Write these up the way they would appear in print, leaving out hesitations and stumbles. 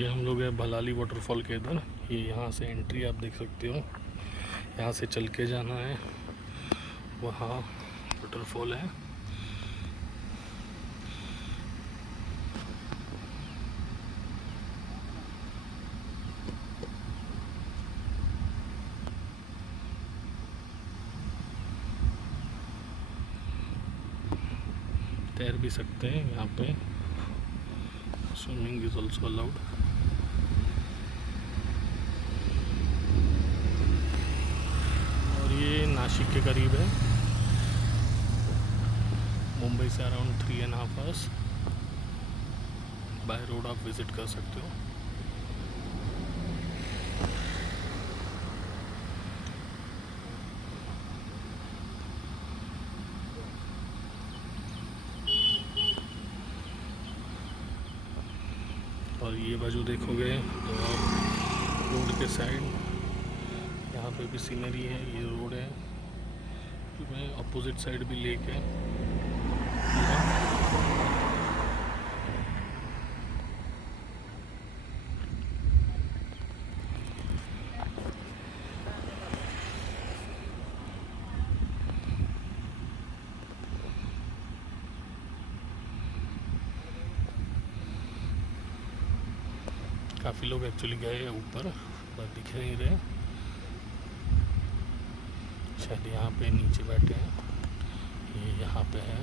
ये हम लोग है भलाली वाटरफॉल के इधर। ये यहाँ से एंट्री आप देख सकते हो, यहाँ से चल के जाना है, वहाँ वाटरफॉल है। तैर भी सकते हैं यहाँ पे, स्विमिंग इज ऑल्सो अलाउड। और ये नासिक के करीब है, मुंबई से अराउंड 3.5 आवर्स बाय रोड आप विज़िट कर सकते हो। और ये बाजू देखोगे तो आप रोड के साइड यहाँ पे भी सीनरी है, ये रोड है, मैं अपोजिट साइड भी लेक है। काफ़ी लोग एक्चुअली गए हैं ऊपर पर दिख नहीं रहे, शायद यहाँ पे नीचे बैठे हैं। ये यहाँ पे है,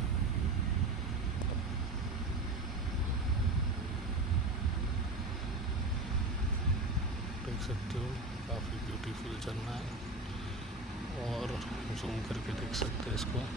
देख सकते हो, काफ़ी ब्यूटीफुल झरना है। और जूम करके देख सकते हैं इसको।